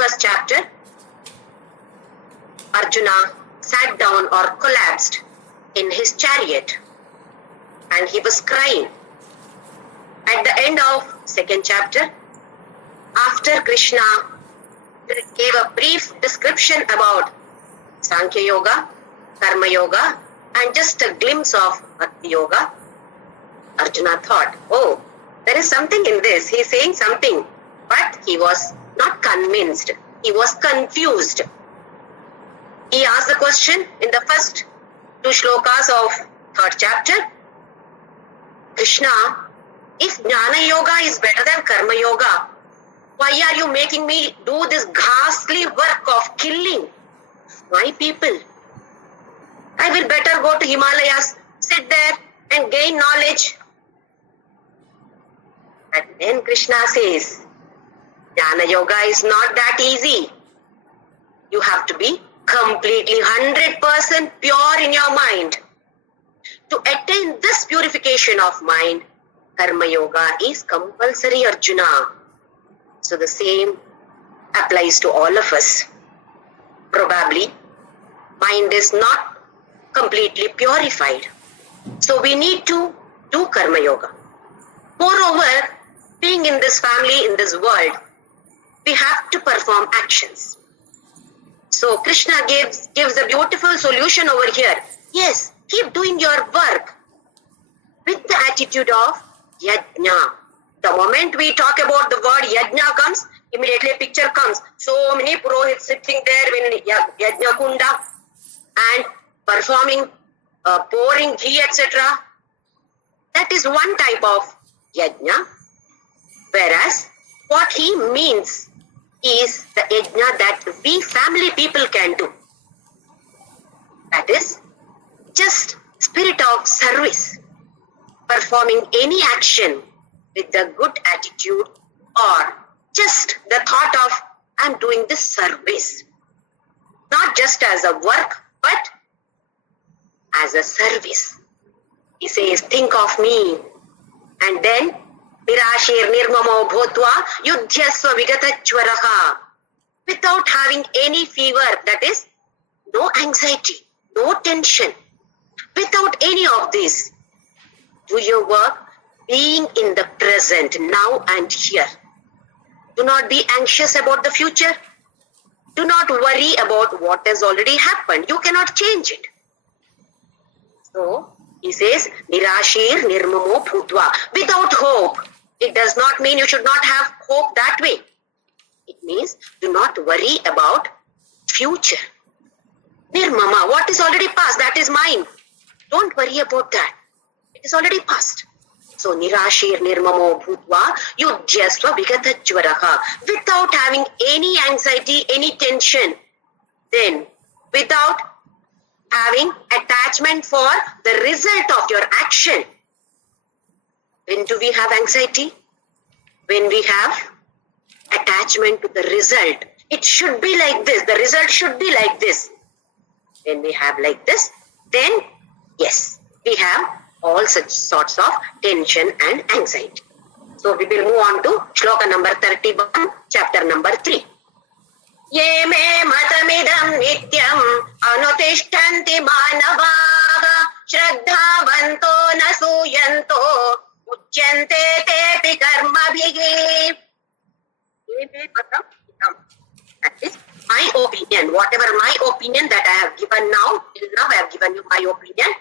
first chapter, Arjuna sat down or collapsed in his chariot and he was crying. At the end of second chapter, after Krishna gave a brief description about Sankhya Yoga, Karma Yoga, and just a glimpse of Bhakti Yoga, Arjuna thought, oh, there is something in this. He is saying something, but he was not convinced. He was confused. He asked the question in the first 2 shlokas of third chapter, Krishna, if Jnana Yoga is better than Karma Yoga, why are you making me do this ghastly work of killing my people? I will better go to Himalayas, sit there and gain knowledge. But then Krishna says, Jnana Yoga is not that easy. You have to be completely 100% pure in your mind. To attain this purification of mind, Karma Yoga is compulsory, Arjuna. So the same applies to all of us. Probably, mind is not completely purified. So we need to do Karma Yoga. Moreover, being in this family, in this world, we have to perform actions. So Krishna gives a beautiful solution over here. Yes, keep doing your work with the attitude of yajna. The moment we talk about the word yajna comes, immediately a picture comes. So many purohits sitting there in yajna kunda and performing, pouring ghee, etc. That is one type of yajna. Whereas what he means is the yajna that we family people can do. That is just spirit of service, performing any action with the good attitude or just the thought of I'm doing this service. Not just as a work, but as a service. He says, think of me. And then, Nirashir nirmamo bhutva yudhyasva vigatachvaraha. Without having any fever, that is, no anxiety, no tension. Without any of this, do your work being in the present, now and here. Do not be anxious about the future. Do not worry about what has already happened. You cannot change it. So, he says, Nirashir nirmamo bhutva. Without hope. It does not mean you should not have hope that way. It means do not worry about future. Nirmama, what is already past, that is mine. Don't worry about that. It is already past. So, Nirashir nirmamo bhutva yudhyasva vigatachvaraha. Without having any anxiety, any tension. Then, without having attachment for the result of your action. When do we have anxiety? When we have attachment to the result. It should be like this. The result should be like this. When we have like this, then yes, we have all such sorts of tension and anxiety. So we will move on to shloka number 31, chapter number 3. Ye me matamidam nityam anutishtanti manavaha shraddhavanto nasuyanto uchyante tepi karmabhigi. That is my opinion. Whatever my opinion that I have given now, till now I have given you my opinion.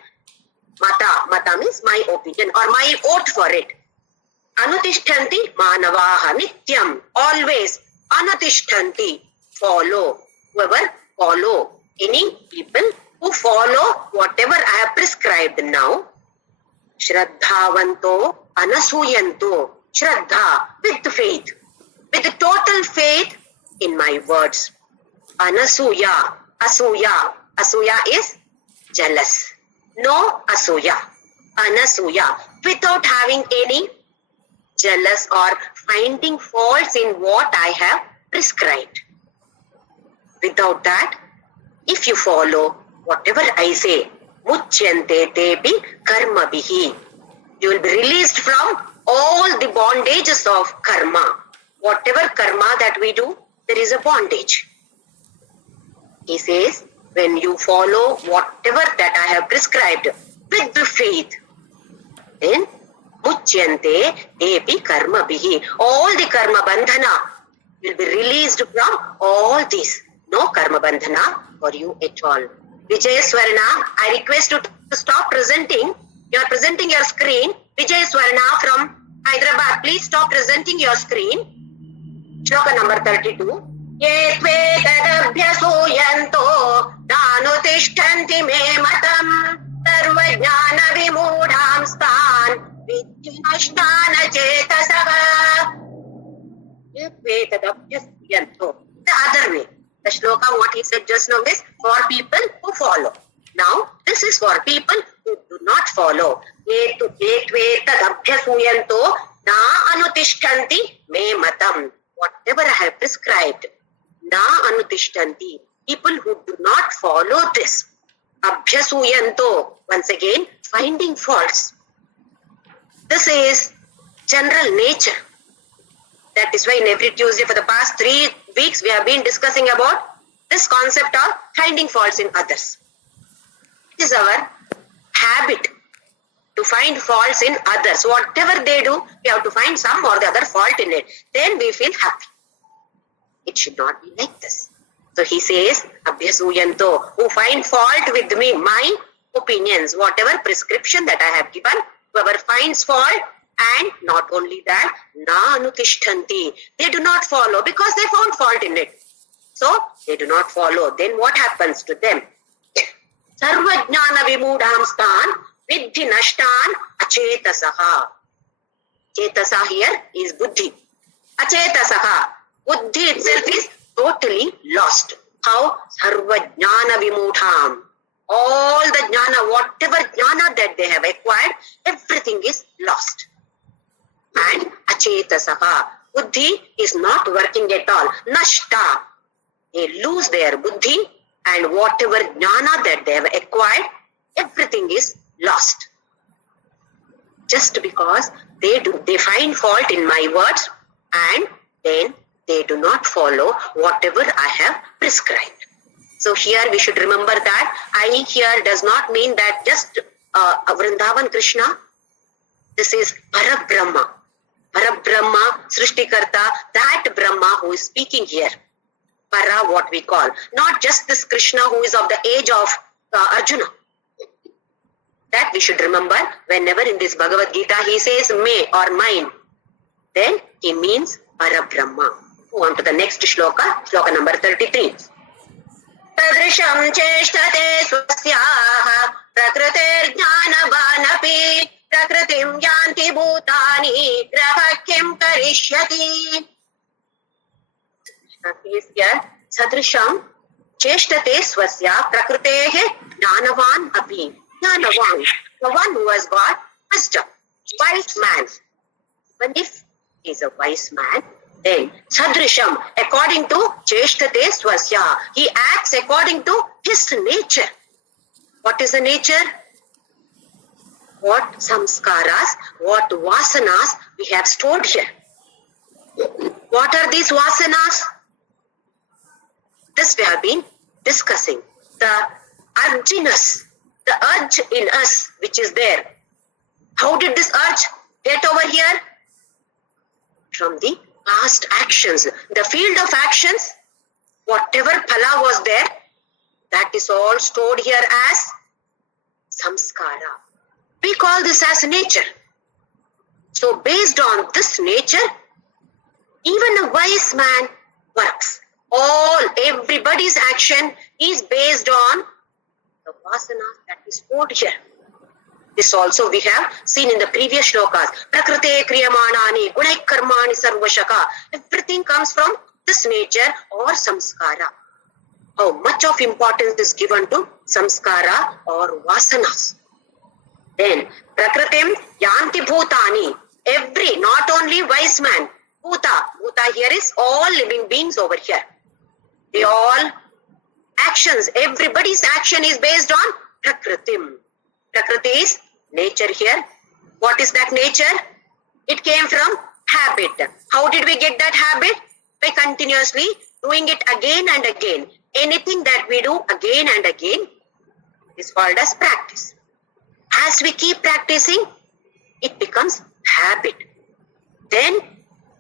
Mata means my opinion or my vote for it. Anutishtanti manavaha nityam. Always anutishtanti. Follow. Whoever follow. Any people who follow whatever I have prescribed now. Shraddhavanto anasuyanto. Shraddha, with faith. With total faith in my words. Anasuya. Asuya. Asuya is jealous. No asuya. Anasuya. Without having any jealous or finding faults in what I have prescribed. Without that, if you follow whatever I say, muchyante tebi karma bihi. You will be released from all the bondages of karma. Whatever karma that we do, there is a bondage. He says, when you follow whatever that I have prescribed with the faith, then muchyante epi karma bihi. All the karma bandhana will be released from all this. No karma bandhana for you at all. Vijay Swarna, I request you to stop presenting. You are presenting your screen. Vijay Swarna from Hyderabad, please stop presenting your screen. Shloka number 32. Ye tvedabhyasuyanto nanutishtanti me matam sarvajnana vimudham stan vidyinashtana chetasava. Ye tvedabhyasuyanto. The other way. The shloka, what he said just now is for people who follow. Now, this is for people who do not follow. Ye tvedabhyasuyanto na anutishtanti me matam. Whatever I have prescribed, na anutishtanti. People who do not follow this. Abhyasuyanto. Once again, finding faults. This is general nature. That is why in every Tuesday for the past 3 weeks we have been discussing about this concept of finding faults in others. It is our habit to find faults in others. Whatever they do, we have to find some or the other fault in it. Then we feel happy. It should not be like this. So he says, Abhyasuyanto, who find fault with me, my opinions, whatever prescription that I have given, whoever finds fault, and not only that, na anutishtanti, they do not follow because they found fault in it. So they do not follow. Then what happens to them? Sarvajnana vimudham stan viddhi nashtan achetasaha. Chetasa here is buddhi. Achetasaha. Buddhi itself is totally lost. How? Sarvajnana vimudham. All the jnana, whatever jnana that they have acquired, everything is lost. And achetasaha. Buddhi is not working at all. Nashta. They lose their buddhi, and whatever jnana that they have acquired, everything is lost. Just because they find fault in my words, and then they do not follow whatever I have prescribed. So here we should remember that I here does not mean that just Vrindavan Krishna. This is Parabrahma. Parabrahma, Srishtikarta, that Brahma who is speaking here. Para, what we call. Not just this Krishna who is of the age of Arjuna. That we should remember whenever in this Bhagavadgita he says me or mine. Then he means Parabrahma. Move on to the next shloka, shloka number 33. Tadrisham cheshtate swasyaha prakritir jnanavanapi prakritim yanti bhutani grahakyam karishyati. Here, Sadrisham cheshtate swasya prakrutehe jnanavan api. Jnanavan, the one who has got wisdom, wise man. Even if he is a wise man, then Sadrisham, according to cheshtate swasya, he acts according to his nature. What is the nature? What samskaras, what vasanas we have stored here. What are these vasanas? This we have been discussing. The urginess, the urge in us which is there. How did this urge get over here? From the past actions. The field of actions, whatever phala was there, that is all stored here as samskara. We call this as nature. So based on this nature, even a wise man works. Everybody's action is based on the vasanas that is stored here. This also we have seen in the previous shlokas. Prakrite kriyamanani gunai karmani sarvashaka. Everything comes from this nature or samskara. How much of importance is given to samskara or vasanas. Then prakritim yanti bhutani. Every, not only wise man, bhuta here is all living beings over here. They all actions, everybody's action is based on prakritim. Prakriti is nature here. What is that nature? It came from habit. How did we get that habit? By continuously doing it again and again. Anything that we do again and again is called as practice. As we keep practicing, it becomes habit. Then,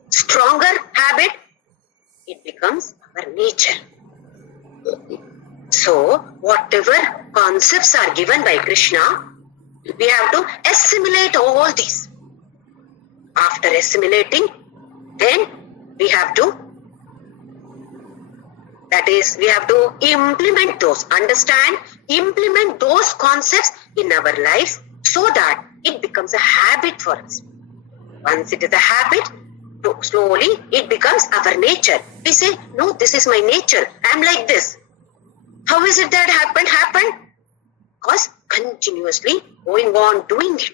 stronger habit, it becomes our nature. So, whatever concepts are given by Krishna, we have to assimilate all these. After assimilating, then we have to implement those, understand, implement those concepts in our lives so that it becomes a habit for us. Once it is a habit, slowly it becomes our nature. We say, no, this is my nature. I am like this. How is it that happened? Because continuously going on doing it.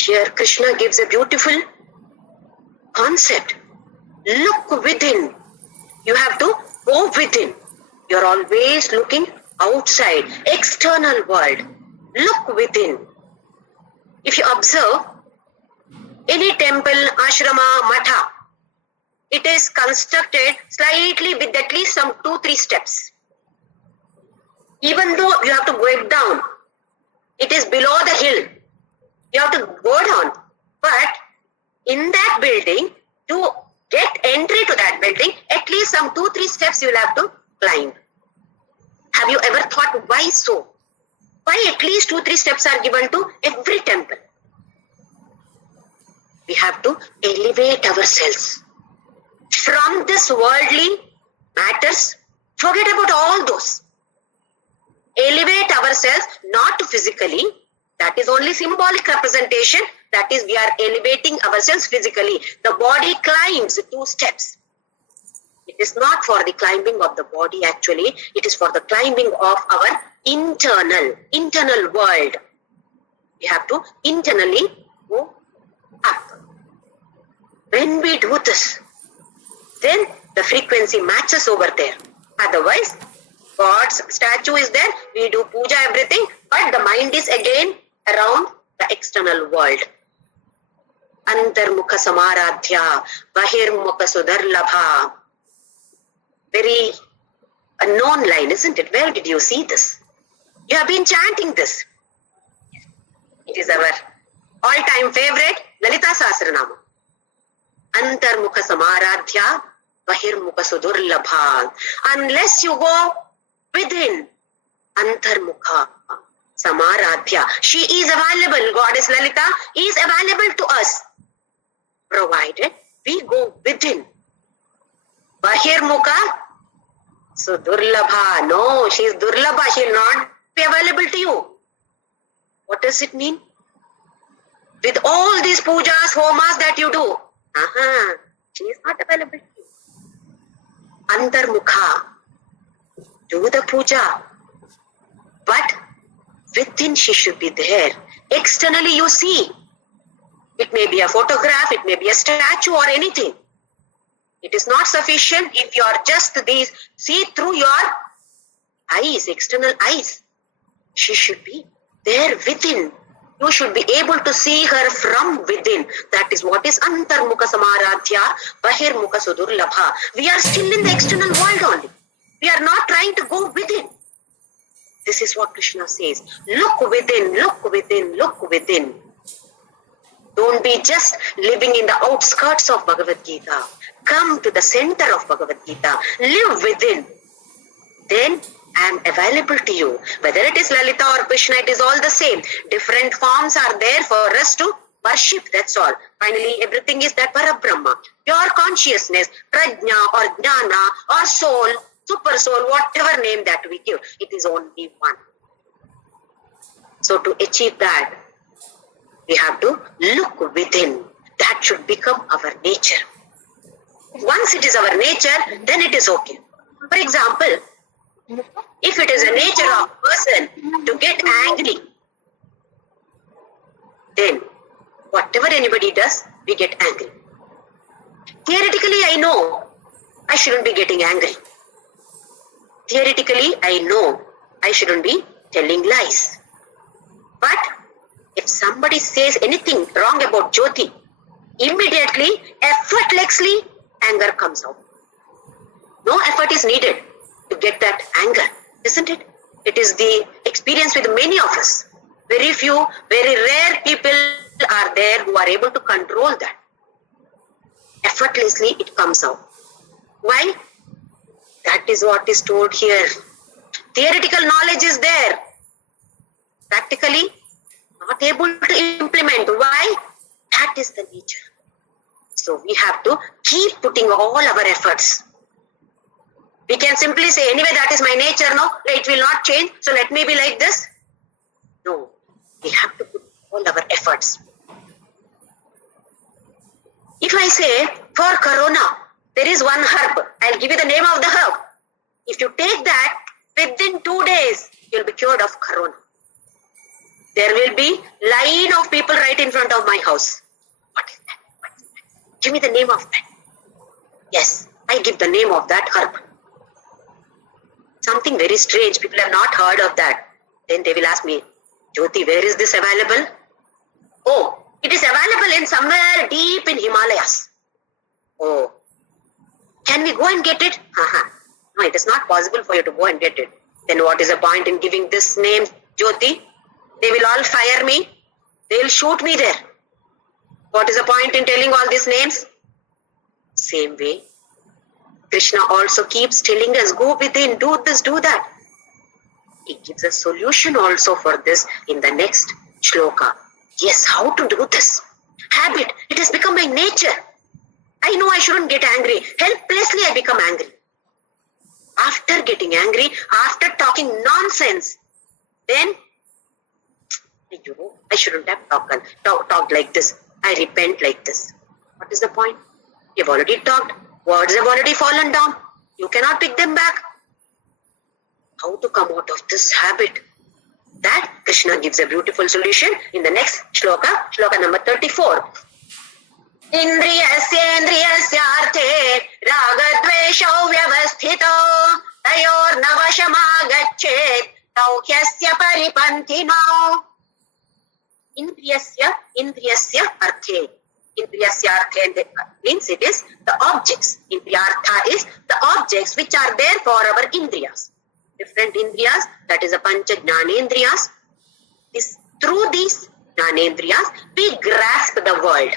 Here Krishna gives a beautiful concept. Look within. You have to go within. You're always looking outside, external world. Look within. If you observe any temple, ashrama, matha, it is constructed slightly with at least some 2-3 steps. Even though you have to go down, it is below the hill. You have to go down. But in that building, to get entry to that building, at least some 2-3 steps you will have to climb. Have you ever thought why so? Why at least 2-3 steps are given to every temple? We have to elevate ourselves from this worldly matters. Forget about all those. Elevate ourselves, not physically. That is only symbolic representation. That is, we are elevating ourselves physically. The body climbs 2 steps. It is not for the climbing of the body actually. It is for the climbing of our internal world. We have to internally go up. When we do this, then the frequency matches over there. Otherwise, God's statue is there, we do puja, everything, but the mind is again around the external world. Antarmukha samaradhya, bahirmukha sudarlabha. Very unknown line, isn't it? Where did you see this? You have been chanting this. It is our all-time favorite, Lalita Sahasranama. Antarmukha samaradhya, bahirmukha sudurlabha. Unless you go within, Antarmukha samaradhya. She is available. Goddess Lalita is available to us, provided we go within. Bahirmukha sudurlabha. No, she is durlabha. She will not be available to you. What does it mean? With all these pujas, homas that you do, she is not available to you. Antarmukha. Do the puja. But within she should be there. Externally you see. It may be a photograph, it may be a statue or anything. It is not sufficient if you are just these, see through your eyes, external eyes. She should be there within. You should be able to see her from within. That is what is Antarmukha samaradhya, bahirmukha sudurlabha. We are still in the external world only. We are not trying to go within. This is what Krishna says. Look within, look within, look within. Don't be just living in the outskirts of Bhagavadgita. Come to the center of Bhagavadgita. Live within. Then I am available to you. Whether it is Lalita or Krishna, it is all the same. Different forms are there for us to worship, that's all. Finally, everything is that Parabrahma. Pure consciousness, Prajna or Jnana or soul, super soul, whatever name that we give, it is only one. So to achieve that, we have to look within. That should become our nature. Once it is our nature, then it is okay. For example, if it is a nature of a person to get angry, then whatever anybody does, we get angry. Theoretically, I know I shouldn't be getting angry. Theoretically, I know I shouldn't be telling lies. But if somebody says anything wrong about JYOTHI, immediately, effortlessly, anger comes out. No effort is needed to get that anger, isn't it? It is the experience with many of us. Very few, very rare people are there who are able to control that. Effortlessly it comes out. Why? That is what is told here. Theoretical knowledge is there. Practically not able to implement. Why? That is the nature. So we have to keep putting all our efforts. We can simply say, anyway, that is my nature, no? It will not change, so let me be like this. No, we have to put all our efforts. If I say, for corona, there is one herb. I'll give you the name of the herb. If you take that, within 2 days, you'll be cured of corona. There will be line of people right in front of my house. What is that? What is that? Give me the name of that. Yes, I give the name of that herb. Something very strange. People have not heard of that. Then they will ask me, Jyoti, where is this available? Oh, it is available in somewhere deep in Himalayas. Oh, can we go and get it? No, it is not possible for you to go and get it. Then what is the point in giving this name, Jyoti? They will all fire me. They will shoot me there. What is the point in telling all these names? Same way, Krishna also keeps telling us, go within, do this, do that. He gives a solution also for this in the next shloka. Yes, how to do this? Habit, it has become my nature. I know I shouldn't get angry. Helplessly I become angry. After getting angry, after talking nonsense, then I shouldn't have talked like this. I repent like this. What is the point? You've already talked. Words have already fallen down. You cannot pick them back. How to come out of this habit? That Krishna gives a beautiful solution in the next shloka, shloka number 34. Indriyasyendriyasyarthe ragadveshau vyavasthito tayor navashamagachet tauhyasya paripantino. Indriyasya arthe. Indriyasya arthe means it is the objects. Indriyartha is the objects which are there for our indriyas. Different indriyas, that is a pancha jnanendriyas. Through these jnanendriyas, we grasp the world.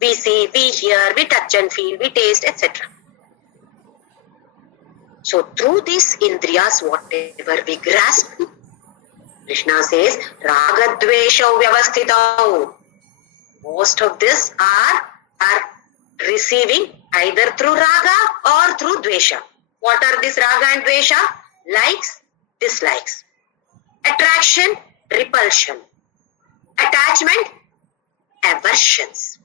We see, we hear, we touch and feel, we taste, etc. So through these indriyas, whatever we grasp, Krishna says, ragadveshau vyavasthitau. Most of this are receiving either through raga or through dvesha. What are these raga and dvesha? Likes, dislikes. Attraction, repulsion. Attachment, aversions.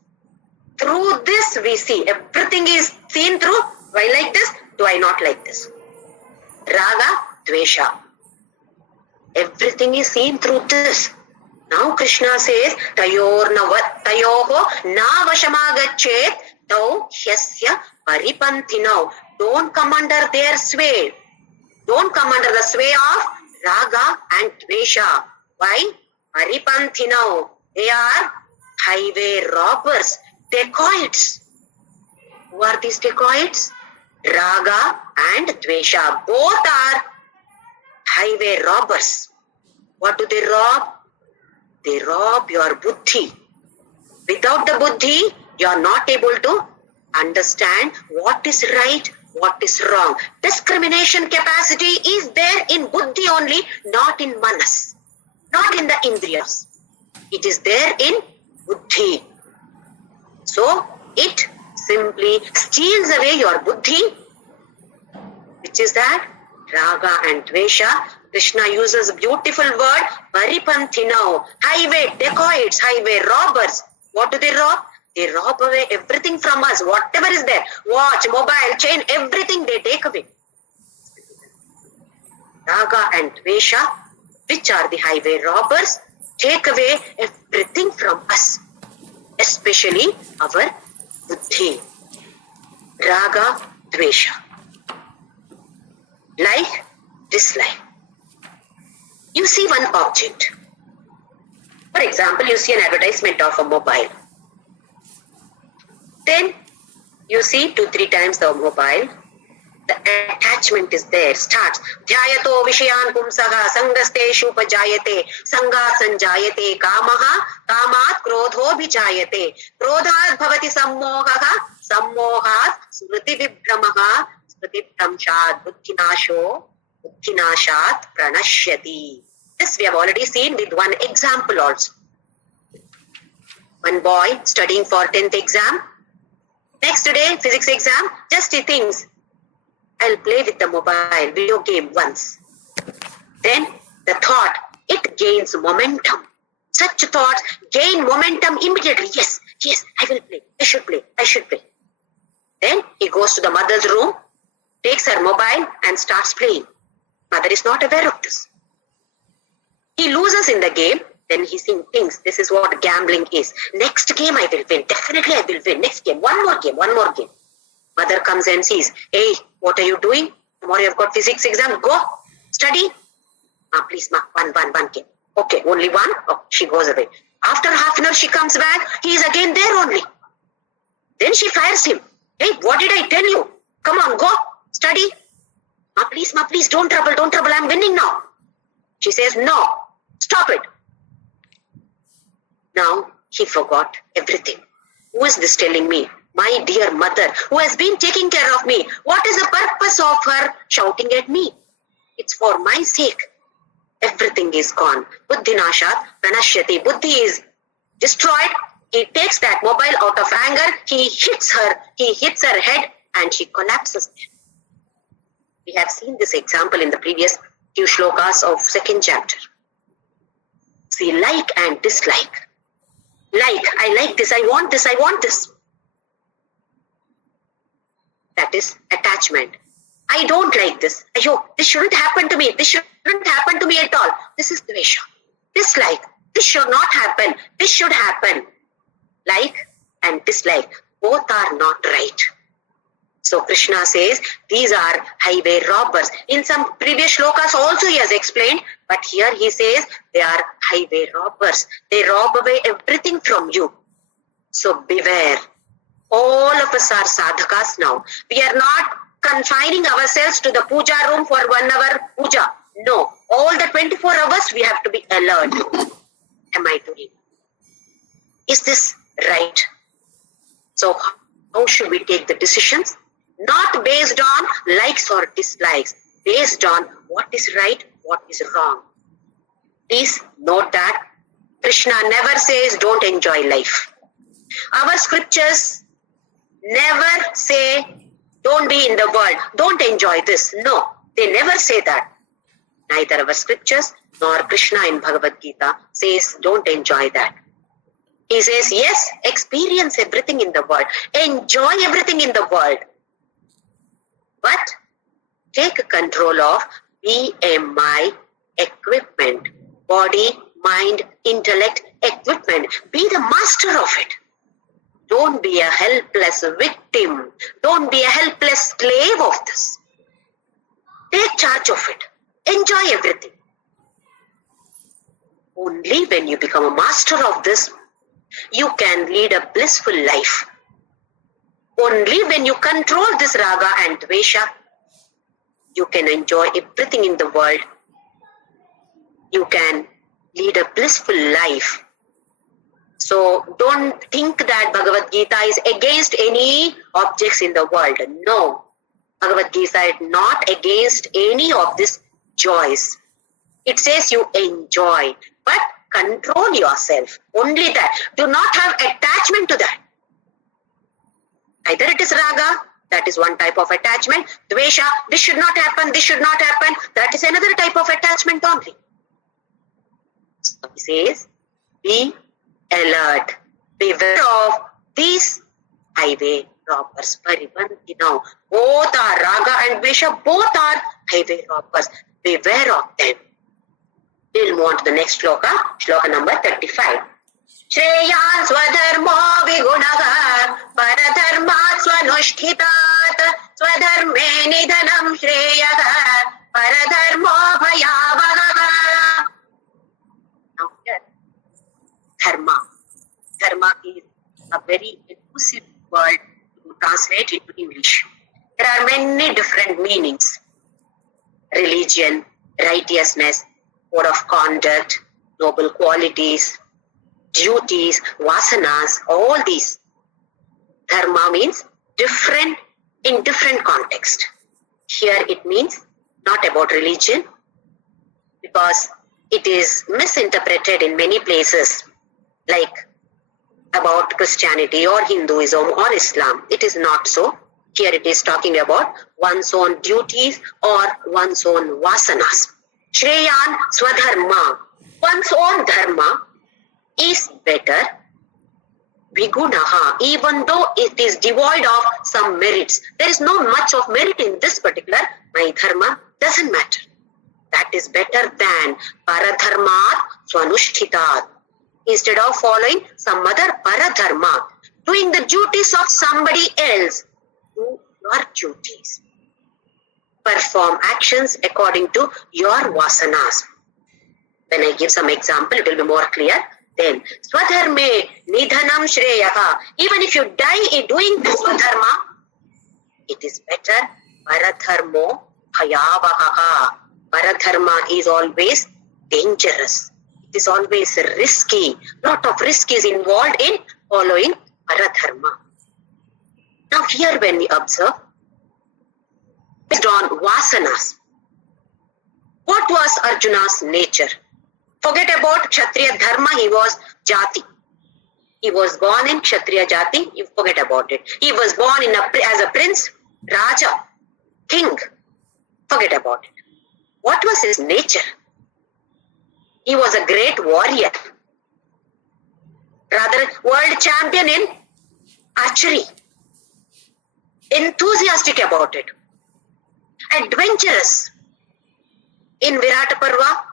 Through this we see, everything is seen through, do I like this? Do I not like this? Raga, dvesha. Everything is seen through this. Now Krishna says, tayoho navashamagachet tau hyasya paripanthinau. Don't come under their sway. Don't come under the sway of raga and dvesha. Why? Paripanthinau. They are highway robbers, dacoits. Who are these dacoits? Raga and dvesha. Both are highway robbers. What do they rob? They rob your buddhi. Without the buddhi, you are not able to understand what is right, what is wrong. Discrimination capacity is there in buddhi only, not in manas, not in the indriyas. It is there in buddhi. So it simply steals away your buddhi, which is that raga and dvesha. Krishna uses a beautiful word, paripanthinau, highway dacoits, highway robbers. What do they rob? They rob away everything from us, whatever is there. Watch, mobile, chain, everything they take away. Raga and dvesha, which are the highway robbers, take away everything from us, especially our buddhi. Raga, dvesha. Like, dislike. You see one object. For example, you see an advertisement of a mobile. Then You see 2-3 times the mobile, the attachment is there, starts. Dhyayato vishayan pumsaha sangasteshu pajayate sangat sanjayate kamaha kamat krodho bhijayate krodhat bhavati sammohaha sammohat smriti vibhramaha smriti vibhramshat buddhinashat pranashyati. This we have already seen with one example also. One boy studying for 10th exam. Next day, physics exam, just he thinks, I'll play with the mobile video game once. Then the thought, it gains momentum. Such thoughts gain momentum immediately. Yes, I will play. I should play. Then he goes to the mother's room, takes her mobile and starts playing. Mother is not aware of this. He loses in the game. Then he thinks this is what gambling is. Next game I will win. Definitely I will win. Next game. One more game. Mother comes and sees, hey, what are you doing? Tomorrow you've got physics exam. Go. Study. Please, one game. Okay, only one? Oh, she goes away. After half an hour she comes back. He is again there only. Then she fires him. Hey, what did I tell you? Come on, go. Study. Please, don't trouble. I'm winning now. She says, no. Stop it. Now he forgot everything. Who is this telling me? My dear mother, who has been taking care of me. What is the purpose of her shouting at me? It's for my sake. Everything is gone. Buddhinashat pranashyati. Buddhi is destroyed. He takes that mobile out of anger. He hits her head and she collapses. We have seen this example in the previous few shlokas of 2nd chapter. See, like and dislike. I like this, I want this. That is attachment. I don't like this. This shouldn't happen to me. This shouldn't happen to me at all. This is dvesha. Dislike. This should not happen. This should happen. Like and dislike. Both are not right. So Krishna says these are highway robbers. In some previous shlokas also he has explained, but here he says they are highway robbers. They rob away everything from you. So beware. All of us are sadhakas now. We are not confining ourselves to the puja room for 1 hour puja. No. All the 24 hours we have to be alert. Am I doing? Is this right? So how should we take the decisions? Not based on likes or dislikes, based on what is right, what is wrong. Please note that Krishna never says don't enjoy life. Our scriptures never say don't be in the world, don't enjoy this. No, they never say that. Neither our scriptures nor Krishna in Bhagavadgita says don't enjoy that. He says yes, experience everything in the world, enjoy everything in the world. But take control of BMI equipment, body, mind, intellect, equipment. Be the master of it. Don't be a helpless victim. Don't be a helpless slave of this. Take charge of it. Enjoy everything. Only when you become a master of this, you can lead a blissful life. Only when you control this raga and dvesha, you can enjoy everything in the world. You can lead a blissful life. So don't think that Bhagavad Gita is against any objects in the world. No. Bhagavad Gita is not against any of these joys. It says you enjoy, but control yourself. Only that. Do not have attachment to that. Either it is raga, that is one type of attachment. Dvesha, this should not happen, that is another type of attachment only. So he says, be alert. Beware of these highway robbers. Paribanti now. Both are raga and dvesha, both are highway robbers. Beware of them. We will move on to the next shloka, shloka number 35. Shreyan swadharmo vigunaha paradharmat swanushtitat swadharme nidhanam shreyaha paradharmo bhayavagaha. Now here, dharma. Dharma is a very elusive word to translate into English. There are many different meanings. Religion, righteousness, code of conduct, noble qualities, duties, vasanas, all these. Dharma means different in different context. Here it means not about religion, because it is misinterpreted in many places, like about Christianity or Hinduism or Islam. It is not so. Here it is talking about one's own duties or one's own vasanas. Shreyan swadharma. One's own dharma is better. Vigunaha. Even though it is devoid of some merits. There is no much of merit in this particular. My dharma doesn't matter. That is better than paradharmat swanushthitat. Instead of following some other paradharma, doing the duties of somebody else, do your duties. Perform actions according to your vasanas. When I give some example, it will be more clear. Then, swadharme nidhanam shreyaha. Even if you die in doing this swadharma, it is better. Paradharmo bhayavahaha. Paradharma is always dangerous. It is always risky. Lot of risk is involved in following paradharma. Now here when we observe, based on vasanas, what was Arjuna's nature? Forget about Kshatriya dharma, he was jati. He was born in Kshatriya jati, you forget about it. He was born as a prince, Raja, king, forget about it. What was his nature? He was a great warrior, rather world champion in archery, enthusiastic about it, adventurous. In Virata Parva,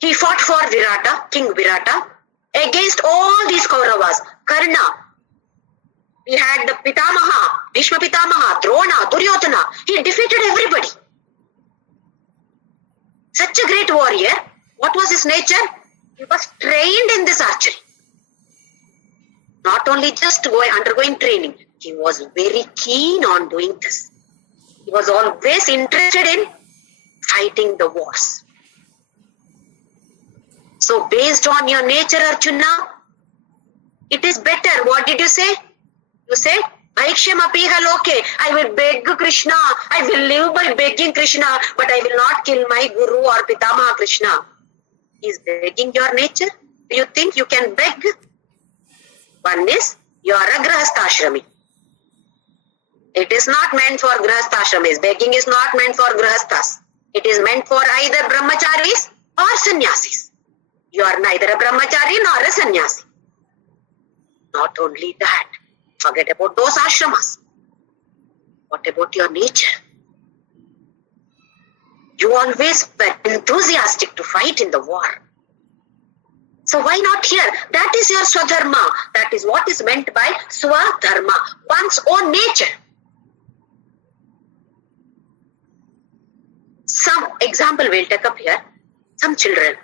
he fought for Virata, King Virata, against all these Kauravas. Karna, he had the Pitamaha, Bhishma Pitamaha, Drona, Duryodhana. He defeated everybody. Such a great warrior. What was his nature? He was trained in this archery. Not only just undergoing training, he was very keen on doing this. He was always interested in fighting the wars. So based on your nature, Arjuna, it is better. What did you say? You said, Bhaikshyam apiha loke. I will beg Krishna. I will live by begging Krishna, but I will not kill my Guru or Pitamaha Krishna. Is begging your nature? Do you think you can beg? One is, you are a grahastha-ashrami. It is not meant for grahastha-ashramis. Begging is not meant for grahasthas. It is meant for either brahmacharis or sannyasis. You are neither a brahmachari nor a sannyasi. Not only that, forget about those ashramas. What about your nature? You always were enthusiastic to fight in the war. So why not here? That is your swadharma. That is what is meant by swadharma, one's own nature. Some example we'll take up here. Some children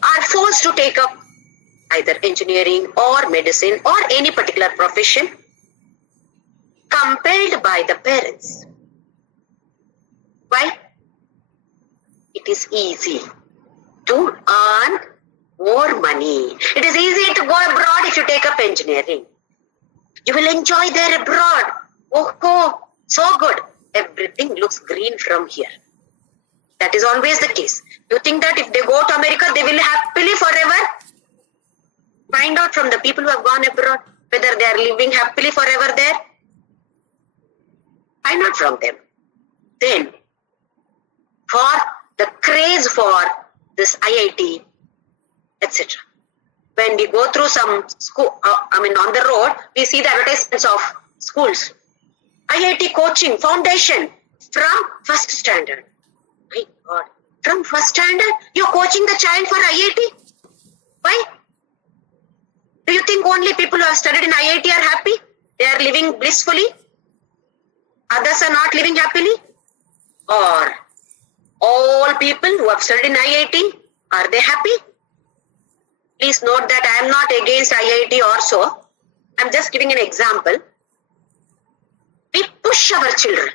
are forced to take up either engineering or medicine or any particular profession, compelled by the parents. Why? It is easy to earn more money. It is easy to go abroad if you take up engineering. You will enjoy there abroad. Oh, so good. Everything looks green from here. That is always the case. You think that if they go to America, they will happily forever? Find out from the people who have gone abroad whether they are living happily forever there. Find out from them. Then, for the craze for this IIT, etc. When we go through some school, on the road, we see the advertisements of schools. IIT coaching foundation from first standard. My God, from first standard, you're coaching the child for IIT? Why? Do you think only people who have studied in IIT are happy? They are living blissfully? Others are not living happily? Or all people who have studied in IIT, are they happy? Please note that I am not against IIT or so. I am just giving an example. We push our children.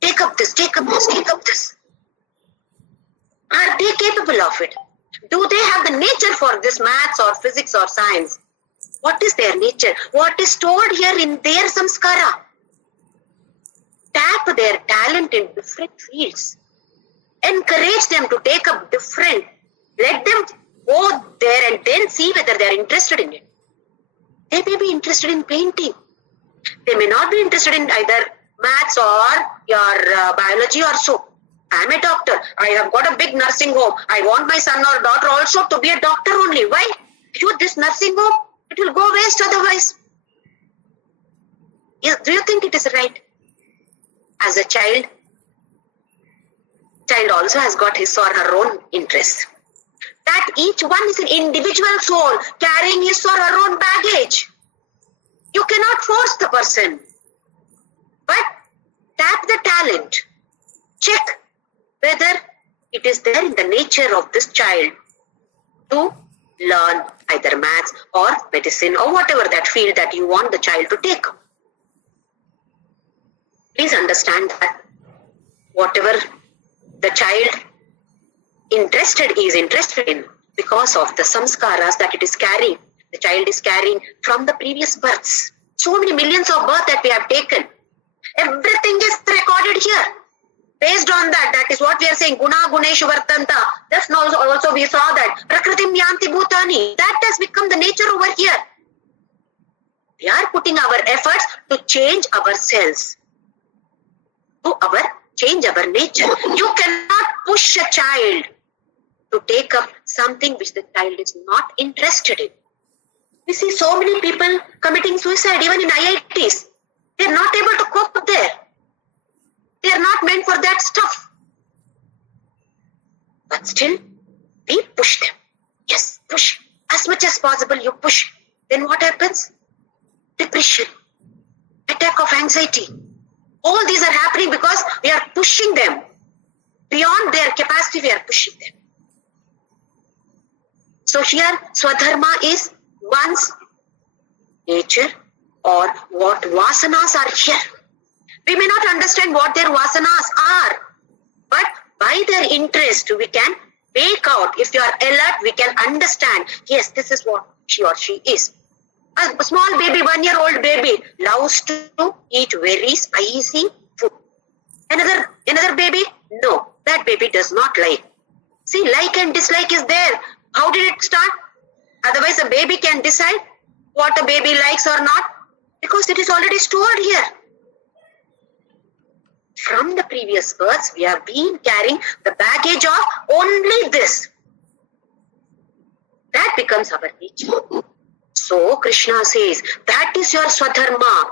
Take up this, take up this, take up this. Are they capable of it? Do they have the nature for this maths or physics or science? What is their nature? What is stored here in their samskara? Tap their talent in different fields. Encourage them to take up different. Let them go there and then see whether they are interested in it. They may be interested in painting. They may not be interested in either maths or your biology or so. I am a doctor. I have got a big nursing home. I want my son or daughter also to be a doctor only. Why? This nursing home, it will go waste otherwise. Do you think it is right? As a child also has got his or her own interests. That each one is an individual soul carrying his or her own baggage. You cannot force the person. But tap the talent. Check whether it is there in the nature of this child to learn either maths or medicine or whatever that field that you want the child to take. Please understand that whatever the child is interested in because of the samskaras that it is carrying, the child is carrying from the previous births. So many millions of births that we have taken. Everything is recorded here. Based on that is what we are saying. Guna Guneshu Vartanta. Just now also we saw that. Prakritim Yanti Bhutani. That has become the nature over here. We are putting our efforts to change ourselves. Change our nature. You cannot push a child to take up something which the child is not interested in. We see so many people committing suicide even in IITs. They are not able to cope there. They are not meant for that stuff. But still, we push them. Yes, push. As much as possible you push. Then what happens? Depression, attack of anxiety. All these are happening because we are pushing them. Beyond their capacity, we are pushing them. So here, Swadharma is one's nature or what vasanas are here. We may not understand what their vasanas are, but by their interest, we can make out. If you are alert, we can understand, yes, this is what she or she is. A small baby, 1-year-old baby, loves to eat very spicy food. Another baby, no, that baby does not like. See, like and dislike is there. How did it start? Otherwise, a baby can decide what a baby likes or not, because it is already stored here. From the previous births, we have been carrying the baggage of only this. That becomes our nature. So Krishna says, that is your Swadharma.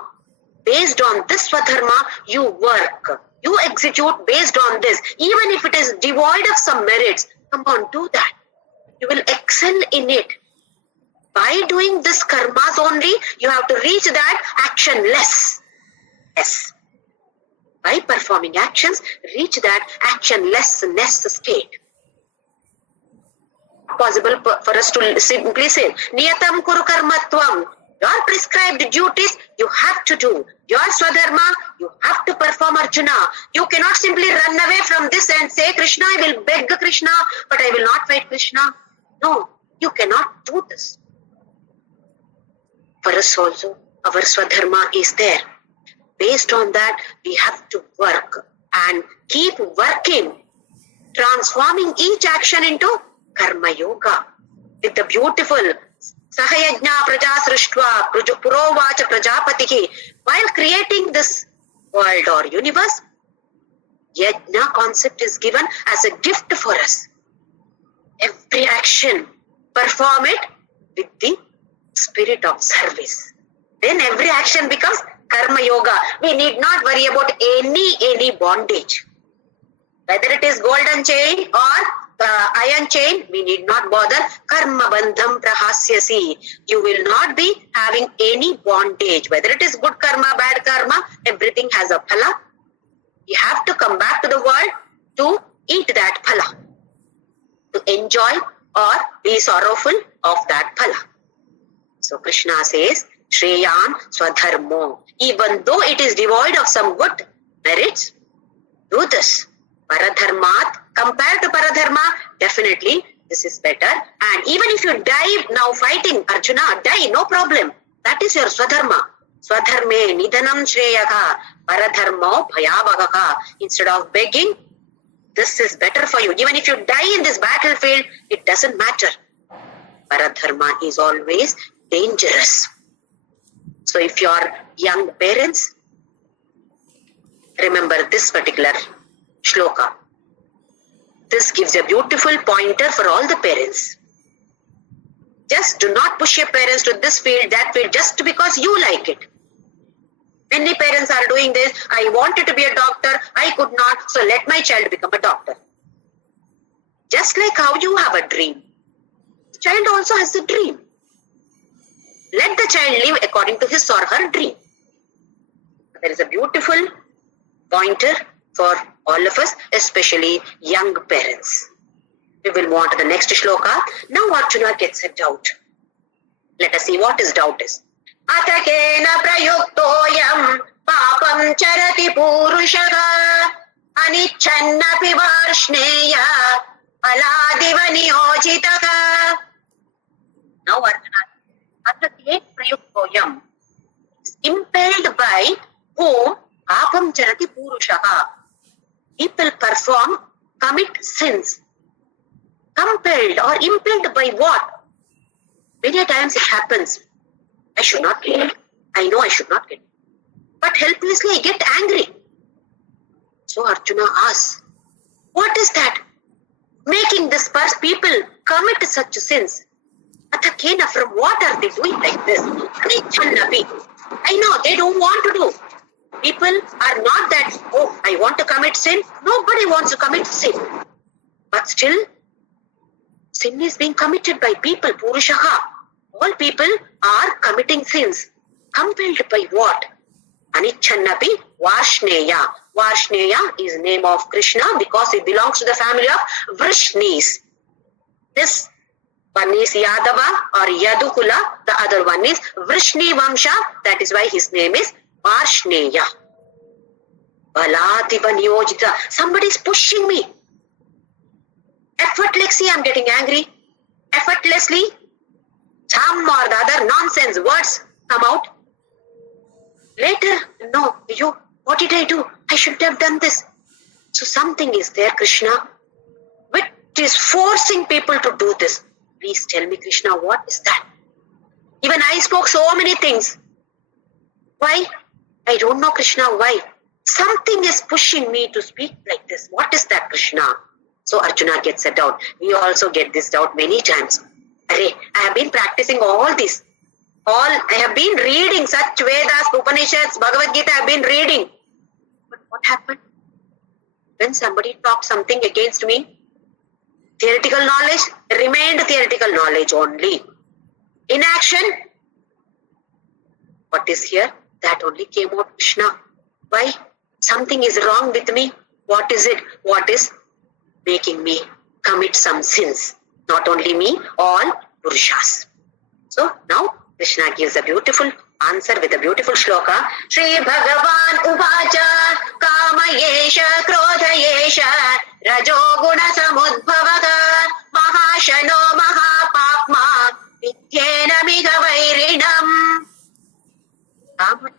Based on this Swadharma, you work. You execute based on this. Even if it is devoid of some merits, come on, do that. You will excel in it. By doing this karmas only, you have to reach that actionless. Yes. By performing actions, reach that actionlessness state. Possible for us to simply say, Niyatam Kuru Karmatvam. Your prescribed duties, you have to do. Your Swadharma, you have to perform, Arjuna. You cannot simply run away from this and say, Krishna, I will beg Krishna, but I will not fight Krishna. No, you cannot do this. For us also, our Swadharma is there. Based on that, we have to work and keep working, transforming each action into Karma Yoga with the beautiful Sahayajna Praja Srishtva Purovacha Prajapatihi. While creating this world or universe, Yajna concept is given as a gift for us. Every action, perform it with the spirit of service. Then every action becomes Karma Yoga. We need not worry about any bondage. Whether it is golden chain or iron chain, we need not bother. Karma bandham prahasyasi. You will not be having any bondage. Whether it is good karma, bad karma, everything has a phala. You have to come back to the world to eat that phala. To enjoy or be sorrowful of that phala. So Krishna says, Shreyan Swadharmo. Even though it is devoid of some good merits, do this. Paradharmat, compared to Paradharma, definitely this is better. And even if you die now fighting, Arjuna, die, no problem. That is your Swadharma. Swadharme Nidhanam Shreyaka Paradharmo Bhayavagaka. Instead of begging, this is better for you. Even if you die in this battlefield, it doesn't matter. Paradharma is always dangerous. So if you are young parents, remember this particular shloka. This gives a beautiful pointer for all the parents. Just do not push your parents to this field, that field, just because you like it. Many parents are doing this. I wanted to be a doctor, I could not, so let my child become a doctor. Just like how you have a dream, the child also has a dream. Let the child live according to his or her dream. There is a beautiful pointer for all of us, especially young parents. We will move on to the next shloka. Now Arjuna gets a doubt. Let us see what his doubt is. Atakena prayuktoyam papam charati purushaka anichannapi varshneya aladiva niyojitaka. Now Arjuna, Atakena prayuktoyam is impelled by whom papam charati purushaka. People perform, commit sins. Compelled or impelled by what? Many times it happens. I should not get it. I know I should not get it. But helplessly I get angry. So Arjuna asks, what is that? Making this people commit such sins. Athakena, from what are they doing like this? I know they don't want to do. People are not that, oh, I want to commit sin. Nobody wants to commit sin. But still, sin is being committed by people, Purushaha. All people are committing sins. Compelled by what? Anichannapi Varshneya. Varshneya is name of Krishna because it belongs to the family of Vrishnis. This one is Yadava or Yadukula. The other one is Vrishni Vamsha. That is why his name is Varshneya. Balativa Niyojita. Somebody is pushing me. Effortlessly I am getting angry. Effortlessly, some or the other nonsense words come out. Later, no, what did I do? I should have done this. So something is there, Krishna, which is forcing people to do this. Please tell me, Krishna, what is that? Even I spoke so many things. Why? I don't know, Krishna, why? Something is pushing me to speak like this. What is that, Krishna? So Arjuna gets a doubt. We also get this doubt many times. I have been practicing all this. I have been reading such Vedas, Upanishads, Bhagavadgita, I have been reading. But what happened? When somebody talked something against me, theoretical knowledge remained theoretical knowledge only. Inaction, what is here? That only came out, Krishna. Why? Something is wrong with me. What is it? What is making me commit some sins? Not only me, all Purushas. So now Krishna gives a beautiful answer with a beautiful shloka. Shri Bhagavan Uvacha Kama Yesha Krodha Yesha Rajo Guna Samudbhavaka Mahashano Mahapapma Vidyena Miga Vairinam. Kama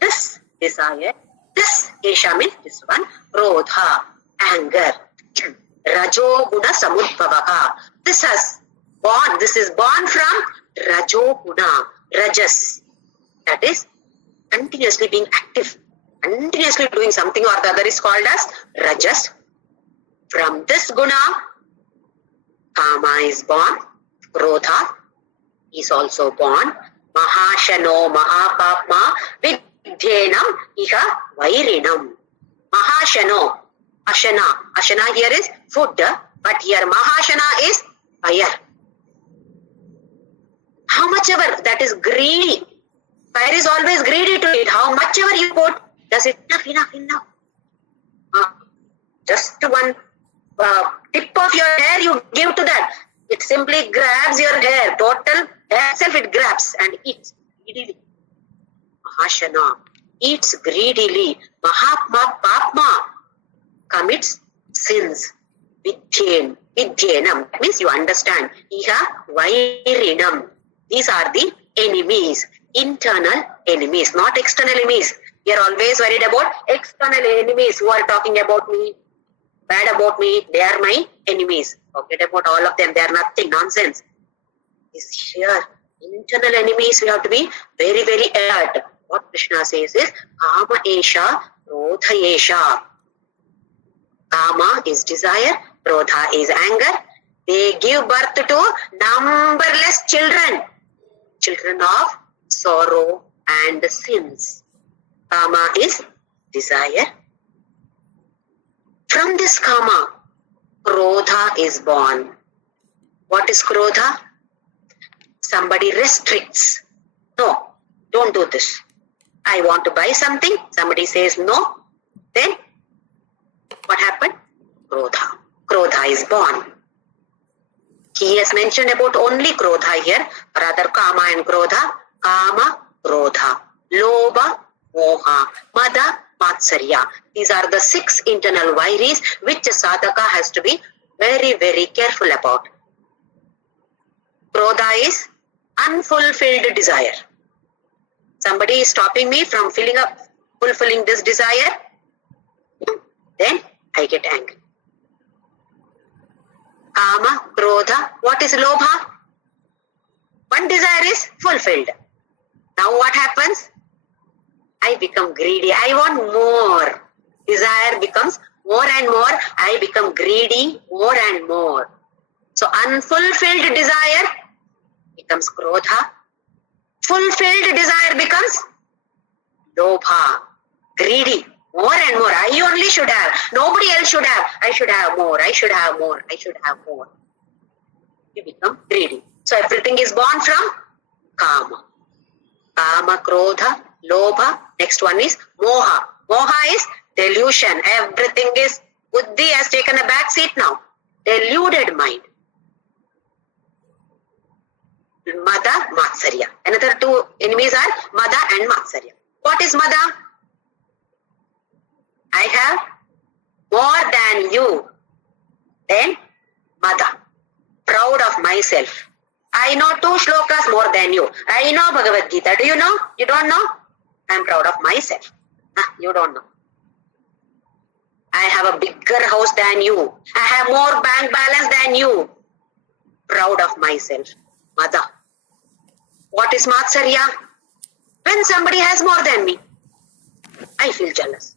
this desire, this Yesha means this one, Krodha, anger. Rajo Guna Samudbhavaka. This is born from Rajo Guna, Rajas. That is continuously being active, continuously doing something or the other is called as Rajas. From this Guna, Kama is born, Krodha is also born, Mahashano Mahapapma Vidyenam Iha Vairinam. Mahashano, Ashana here is food, but here Mahashana is fire. How much ever that is greedy. Fire is always greedy to eat. How much ever you put, does it enough. Just one tip of your hair you give to that. It simply grabs your hair. Total hair itself it grabs and eats greedily. Mahashana eats greedily. Mahatma Papma commits sins. Vidyenam means you understand. Iha Vairinam. These are the enemies. Internal enemies, not external enemies. We are always worried about external enemies who are talking about me, bad about me. They are my enemies. Forget about all of them. They are nothing, nonsense. Is here. Internal enemies, we have to be very, very alert. What Krishna says is, Kama Esha, Krodha Esha. Kama is desire, Krodha is anger. They give birth to numberless children. Children of sorrow and sins. Kama is desire. From this Kama, Krodha is born. What is Krodha? Somebody restricts. No, don't do this. I want to buy something. Somebody says no. Then what happened? Krodha. Krodha is born. He has mentioned about only Krodha here, rather Kama and Krodha. Kama, Krodha, Lobha, Moha, Mada, Matsarya. These are the 6 internal vairis which a sadhaka has to be very, very careful about. Krodha is unfulfilled desire. Somebody is stopping me from fulfilling this desire. Then I get angry. Kama, Krodha. What is Lobha? One desire is fulfilled. Now what happens? I become greedy. I want more. Desire becomes more and more. I become greedy more and more. So unfulfilled desire becomes Krodha. Fulfilled desire becomes Lobha. Greedy. More and more. I only should have. Nobody else should have. I should have more. I should have more. I should have more. You become greedy. So everything is born from Kama. Kama, Krodha, Lobha. Next one is Moha. Moha is delusion. Everything is, Buddhi has taken a back seat now. Deluded mind. Mada, Matsarya. Another 2 enemies are Mada and Matsarya. What is Mada? I have more than you. Then Mada. Proud of myself. I know 2 shlokas more than you. I know Bhagavadgita. Do you know? You don't know? I am proud of myself. You don't know. I have a bigger house than you. I have more bank balance than you. Proud of myself. Mada. What is Matsarya? When somebody has more than me, I feel jealous.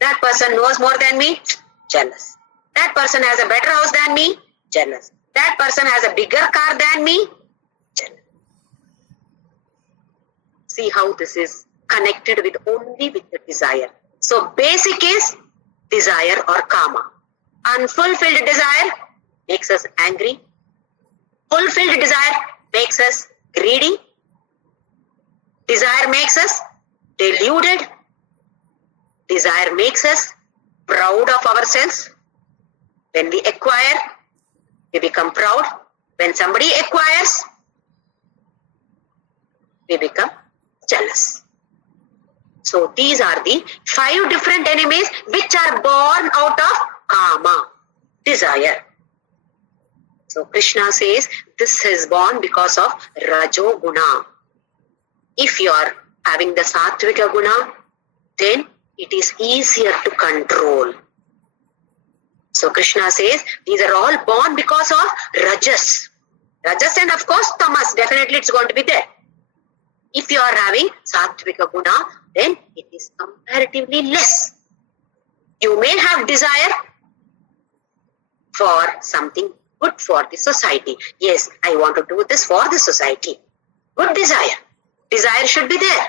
That person knows more than me, jealous. That person has a better house than me, jealous. That person has a bigger car than me, jealous. See how this is connected with only with the desire. So basic is desire or Kama. Unfulfilled desire makes us angry. Fulfilled desire makes us greedy. Desire makes us deluded. Desire makes us proud of ourselves. When we acquire, we become proud. When somebody acquires, we become jealous. So these are the 5 different enemies which are born out of Kama, desire. So Krishna says this is born because of Rajo Guna. If you are having the Sattvika Guna, then it is easier to control. So Krishna says these are all born because of Rajas. Rajas and of course Tamas, definitely it's going to be there. If you are having Sattvika Guna, then it is comparatively less. You may have desire for something good for the society. Yes, I want to do this for the society. Good desire. Desire should be there.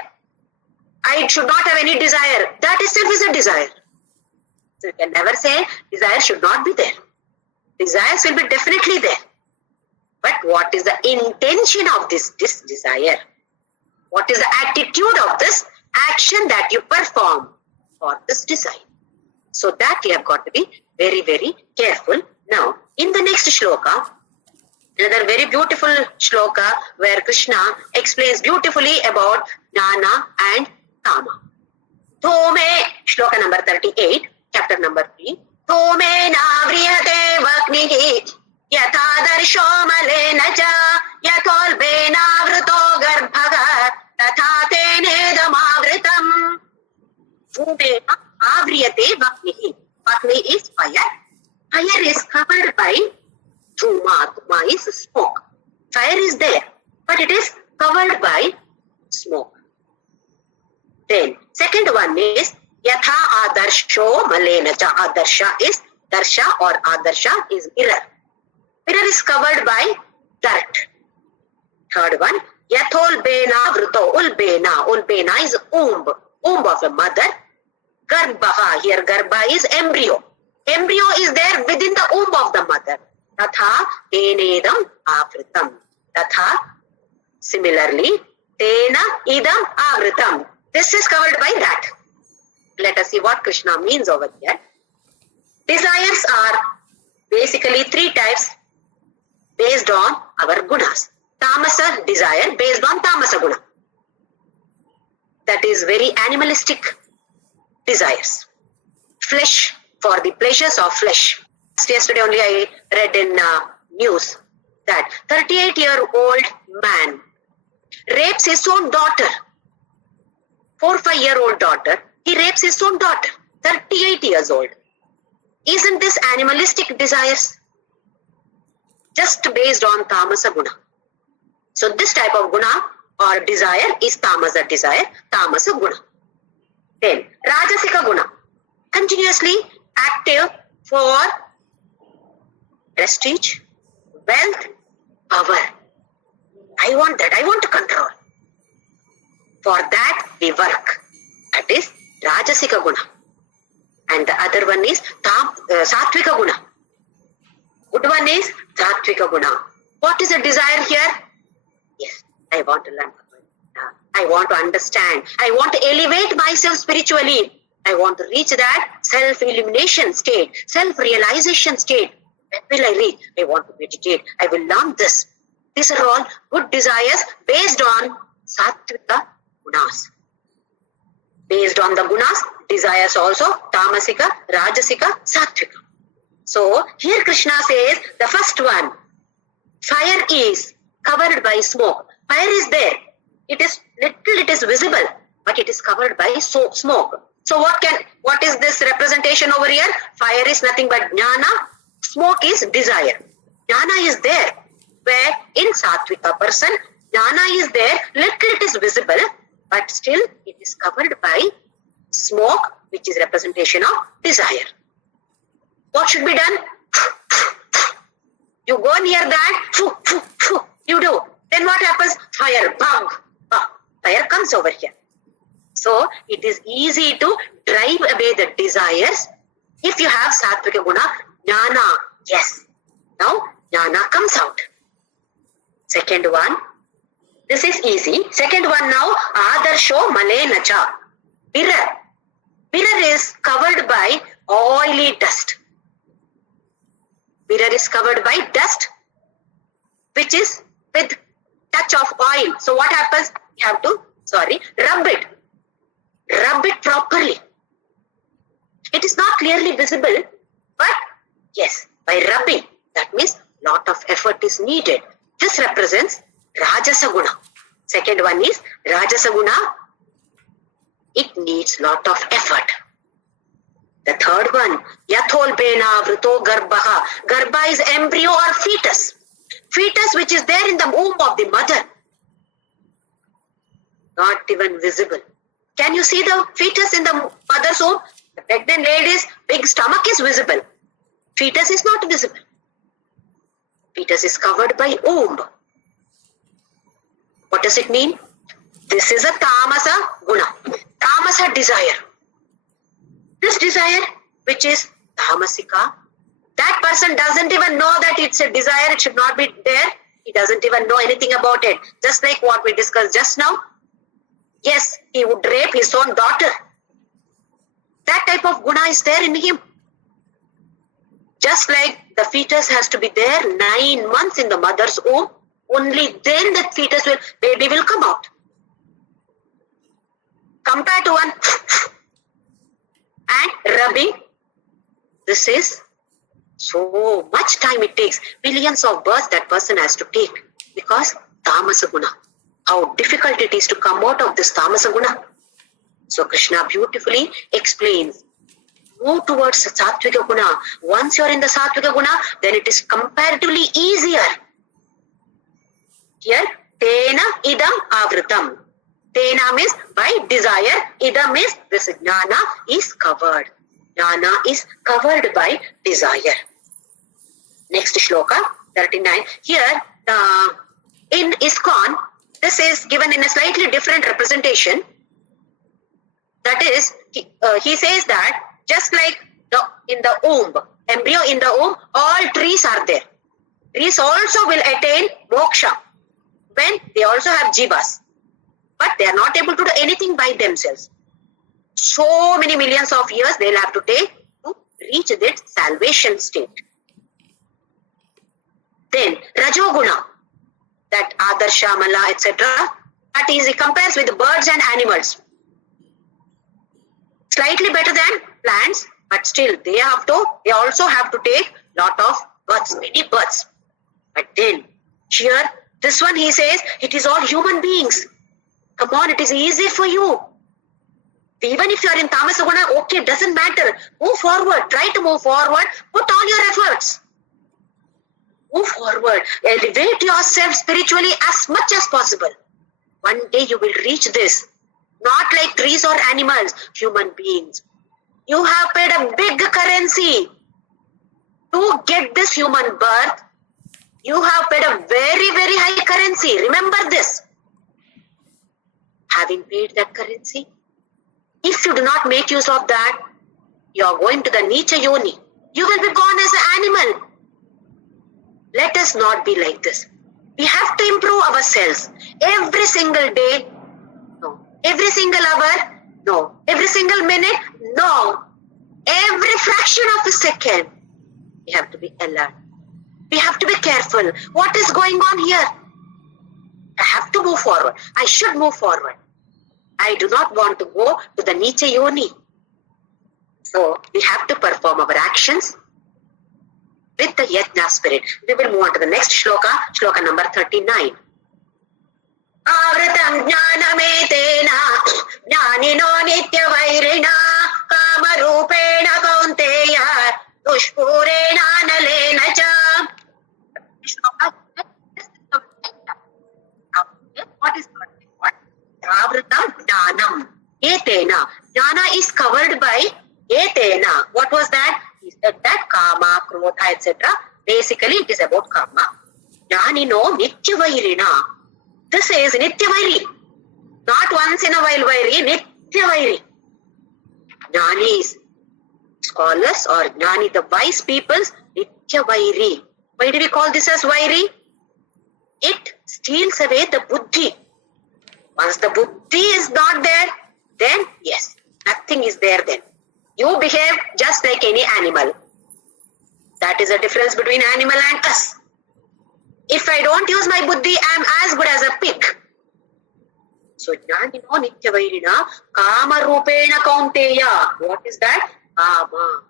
I should not have any desire. That itself is a desire. So you can never say desire should not be there. Desires will be definitely there. But what is the intention of this desire? What is the attitude of this action that you perform for this desire? So that you have got to be Very, very careful. Now, in the next shloka, another very beautiful shloka where Krishna explains beautifully about jnana and kama. Tome, shloka number 38, chapter number 3. Tome navriyate vaknihi yatadarsho malena cha yatolbena vrito garbhaga tatha tenedam avritam. Tome avriyate vaknihi. Vakni is fire. Fire is covered by Dhuma. Dhuma is smoke. Fire is there, but it is covered by smoke. Then, second one is Yatha Adarsho Malena Cha. Adarsha is Darsha or Adarsha is mirror. Mirror is covered by dirt. Third one, Yathol Bena Vrito. Ulbena. Ulbena is womb. Womb of a mother. Garbha. Here Garbha is embryo. Embryo is there within the womb of the mother. Tatha tenedam avritam. Tatha, similarly, tena idam avritam. This is covered by that. Let us see what Krishna means over here. Desires are basically three types based on our gunas. Tamasa desire based on tamasa guna. That is very animalistic desires. Flesh, for the pleasures of flesh. Yesterday only I read in news that 38-year-old man rapes his own daughter. 4 or 5-year-old daughter, he rapes his own daughter, 38 years old. Isn't this animalistic desires? Just based on tamasa guna. So this type of guna or desire is tamasa desire, tamasa guna. Then rajasika guna, continuously active for prestige, wealth, power. I want that, I want to control. For that we work. That is Rajasika guna. And the other one is Sattvika guna. Good one is Sattvika guna. What is the desire here? Yes, I want to learn. I want to understand. I want to elevate myself spiritually. I want to reach that self-illumination state, self-realization state. When will I reach? I want to meditate. I will learn this. These are all good desires based on Sattvika gunas. Based on the gunas, desires also Tamasika, Rajasika, Sattvika. So here Krishna says the first one, fire is covered by smoke. Fire is there. It is visible, but it is covered by smoke. So what is this representation over here? Fire is nothing but jnana. Smoke is desire. Jnana is there. Where in Sattvika person, jnana is there, little it is visible, but still it is covered by smoke, which is representation of desire. What should be done? You go near that, you do. Then what happens? Fire, bang, fire comes over here. So it is easy to drive away the desires if you have Sattvika guna, jnana. Yes. Now jnana comes out. Second one, this is easy. Second one now, Adarsho Malena Cha. Mirror. Mirror is covered by oily dust. Mirror is covered by dust, which is with touch of oil. So what happens? You have to, rub it. Rub it properly. It is not clearly visible, but yes, by rubbing, that means lot of effort is needed. This represents Rajasa guna. Second one is Rajasa guna. It needs lot of effort. The third one, Yathol Bena Vrito Garbha. Garbha is embryo or fetus. Fetus which is there in the womb of the mother. Not even visible. Can you see the fetus in the mother's womb? The pregnant lady's big stomach is visible. Fetus is not visible. Fetus is covered by womb. What does it mean? This is a tamasa guna. Tamasa desire. This desire, which is tamasika, that person doesn't even know that it's a desire, it should not be there. He doesn't even know anything about it. Just like what we discussed just now. Yes, he would rape his own daughter. That type of guna is there in him. Just like the fetus has to be there 9 months in the mother's womb, only then the baby will come out. Compared to one and rubbing, this is so much time it takes. Millions of births that person has to take because tamasa guna. How difficult it is to come out of this tamasa guna. So Krishna beautifully explains, move towards sattvika guna. Once you are in the sattvika guna, then it is comparatively easier. Here, tena idam avritam. Tena means by desire, idam means this jnana is covered. Jnana is covered by desire. Next shloka, 39. Here, in ISKCON, this is given in a slightly different representation. That is, he says that just like in the womb, embryo in the womb, all trees are there. Trees also will attain moksha when they also have jivas. But they are not able to do anything by themselves. So many millions of years they'll have to take to reach that salvation state. Then Rajoguna, that Adarsha, Mala, etc. That is, it compares with birds and animals. Slightly better than plants, but still they also have to take lot of births, many births. But then here, this one he says, it is all human beings. Come on, it is easy for you. Even if you are in Tamasa Guna, okay, doesn't matter. Move forward, try to move forward, put all your efforts. Move forward, elevate yourself spiritually as much as possible. One day you will reach this. Not like trees or animals, human beings. You have paid a big currency to get this human birth. You have paid a very, very high currency. Remember this. Having paid that currency, if you do not make use of that, you are going to the Nicha Yoni. You will be born as an animal. Let us not be like this. We have to improve ourselves. Every single day, no. Every single hour, no. Every single minute, no. Every fraction of a second, we have to be alert. We have to be careful. What is going on here? I have to move forward. I should move forward. I do not want to go to the Nicha Yoni. So, we have to perform our actions with the Yajna spirit. We will move on to the next shloka, shloka number 39. Avritam jnanametena jnanino nitya vairina kama rupena kaunteya dushpurena nalena cha. What is what? Avritam jnanam. Etena. Jnana is covered by etena. What was that? He said that kama, krodha, etc. Basically, it is about kama. Jnanino nitya vairina. This is nitya vairi. Not once in a while vairi, nitya vairi. Jnanis, scholars or jnani, the wise peoples, nitya vairi. Why do we call this as vairi? It steals away the buddhi. Once the buddhi is not there, then yes, nothing is there then. You behave just like any animal. That is the difference between animal and us. If I don't use my buddhi, I am as good as a pig. So, jnanino nitya vairina kama rupena kaunteya. What is that? Kama.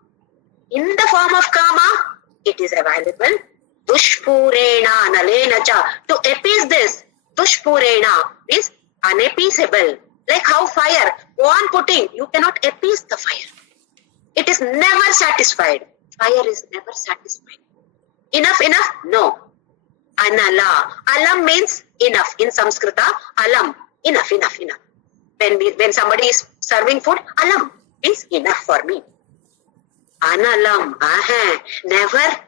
In the form of kama, it is available. Dushpurena nalena cha. To appease this, dushpurena is unappeasable. Like how fire, go on putting, you cannot appease the fire. It is never satisfied. Fire is never satisfied. Enough, enough? No. Anala. Alam means enough. In Sanskrita, alam. Enough, enough, enough. When somebody is serving food, alam means enough for me. Analam. Never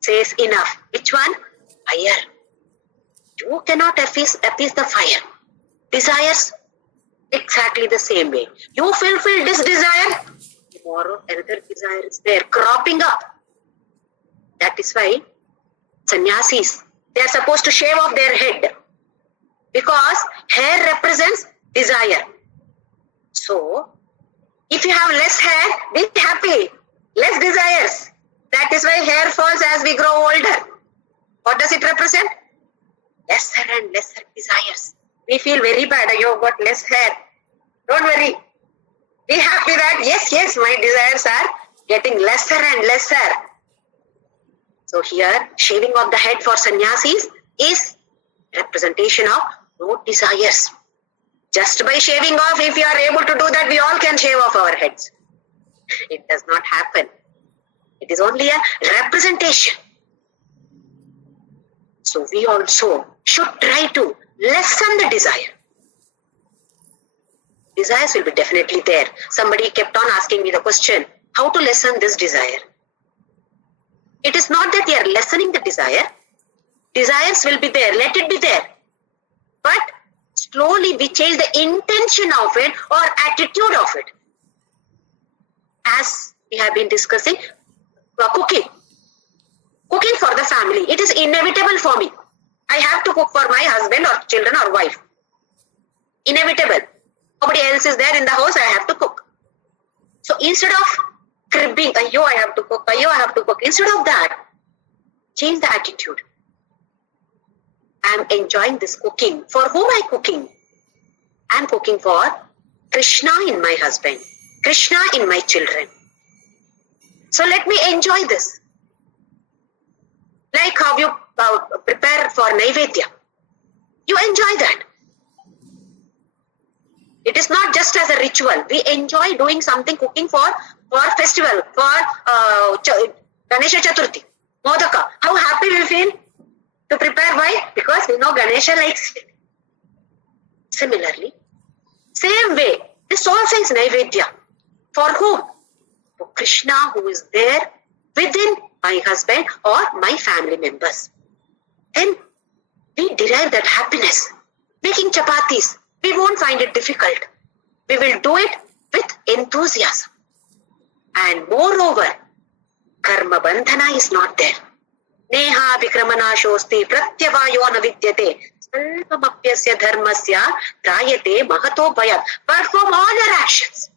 says enough. Which one? Fire. You cannot appease the fire. Desires, exactly the same way. You fulfill this desire, tomorrow another desire is there, cropping up. That is why sannyasis, they are supposed to shave off their head because hair represents desire. So, if you have less hair, be happy. Less desires. That is why hair falls as we grow older. What does it represent? Lesser and lesser desires. We feel very bad. You got less hair. Don't worry. Be happy that yes, my desires are getting lesser and lesser. So here, shaving of the head for sannyasis is representation of no desires. Just by shaving off, if you are able to do that, we all can shave off our heads. It does not happen. It is only a representation. So we also should try to lessen the desire. Desires will be definitely there. Somebody kept on asking me the question, how to lessen this desire? It is not that they are lessening the desire. Desires will be there. Let it be there. But slowly we change the intention of it or attitude of it. As we have been discussing, cooking. Cooking for the family. It is inevitable for me. I have to cook for my husband or children or wife. Inevitable. Nobody else is there in the house, I have to cook. So instead of cribbing, I have to cook, I have to cook. Instead of that, change the attitude. I am enjoying this cooking. For whom I am cooking? I am cooking for Krishna in my husband, Krishna in my children. So let me enjoy this. Like how you prepare for Naivedya. You enjoy that. It is not just as a ritual. We enjoy doing something, cooking for festival, for Ganesha Chaturthi, Modaka. How happy we feel to prepare. Why? Because we know Ganesha likes it. Similarly, same way, this also is Naivedya. For whom? For Krishna, who is there within my husband or my family members. Then we derive that happiness. Making chapatis, we won't find it difficult. We will do it with enthusiasm. And moreover, karma bandhana is not there. Neha vikramana shosti pratyavayo navidyate salpamapyasya dharmasya trayate mahato bhayat. Perform all your actions.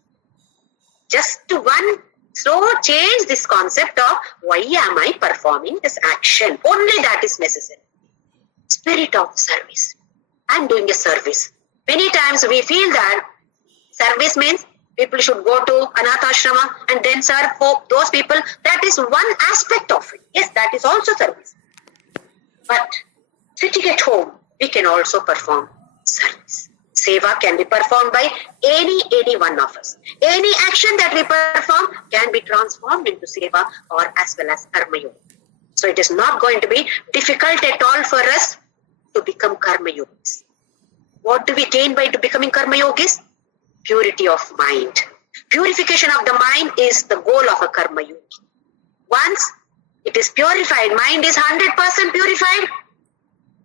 Just one slow change this concept of why am I performing this action. Only that is necessary. Spirit of service. I am doing a service. Many times we feel that service means people should go to Anath Ashrama and then serve those people. That is one aspect of it. Yes, that is also service. But sitting at home, we can also perform service. Seva can be performed by any one of us. Any action that we perform can be transformed into seva or as well as karma yoga. So it is not going to be difficult at all for us to become karma yogis. What do we gain by becoming karma yogis? Purity of mind. Purification of the mind is the goal of a karma yogi. Once it is purified, mind is 100% purified,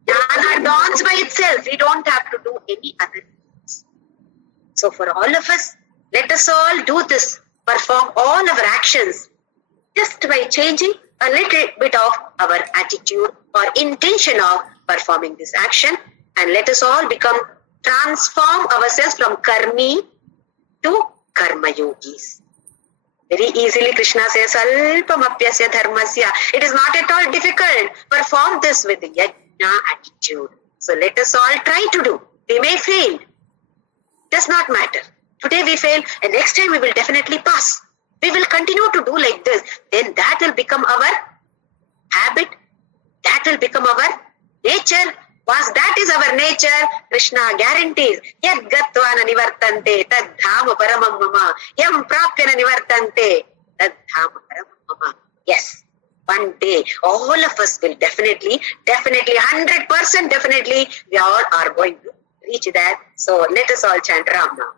jnana dawns by itself. We don't have to do any other things. So for all of us, let us all do this. Perform all our actions just by changing a little bit of our attitude or intention of performing this action. And let us all transform ourselves from karmi to karma yogis. Very easily Krishna says, Alpamapyasya dharmasya. It is not at all difficult. Perform this with yajna attitude. So let us all try to do. We may fail. Does not matter. Today we fail and next time we will definitely pass. We will continue to do like this. Then that will become our habit. That will become our nature. Once that is our nature, Krishna guarantees, Yad gatvana nivartante, tad dhama paramam mama, yam prapyana nivartante, tad dhama paramam mama. Yes, one day, all of us will definitely, 100% definitely, we all are going to reach that. So let us all chant Ram now.